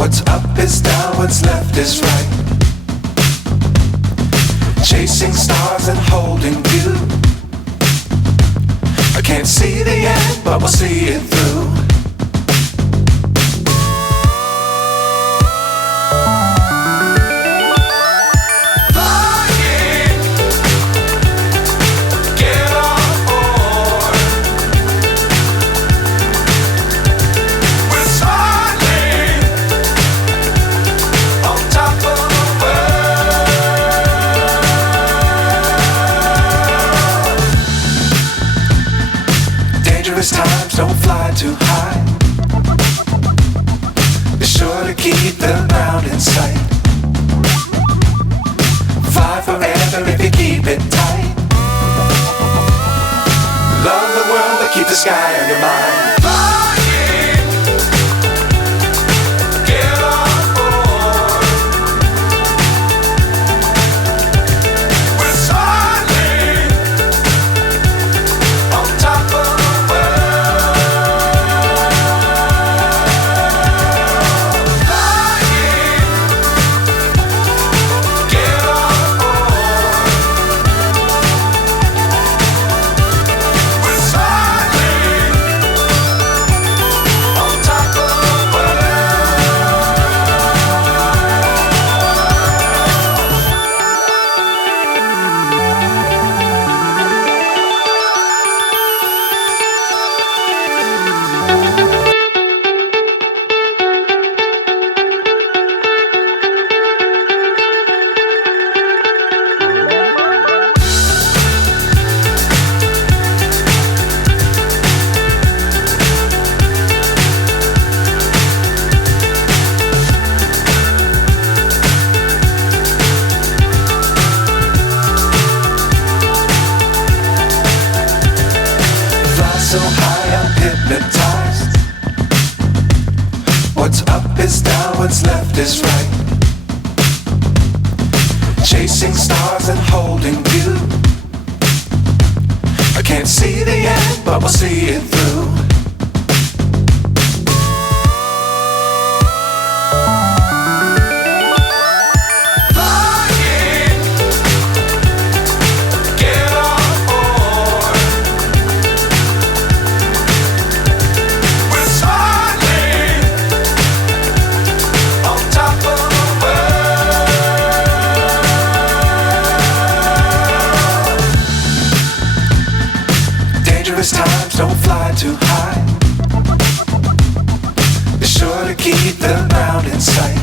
What's up is down, what's left is right. Chasing stars and holding you. I can't see the end, but we'll see it through. Times don't fly too high. Be sure to keep the ground in sight. Fly forever if you keep it tight. Love the world but keep the sky on your mind. So high I'm hypnotized. What's up is down, what's left is right. Chasing stars and holding you. I can't see the end, but we'll see it through. Times don't fly too high. Be sure to keep the ground in sight.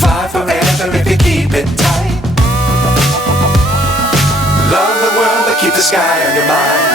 Fly forever if you keep it tight. Love the world but keep the sky on your mind.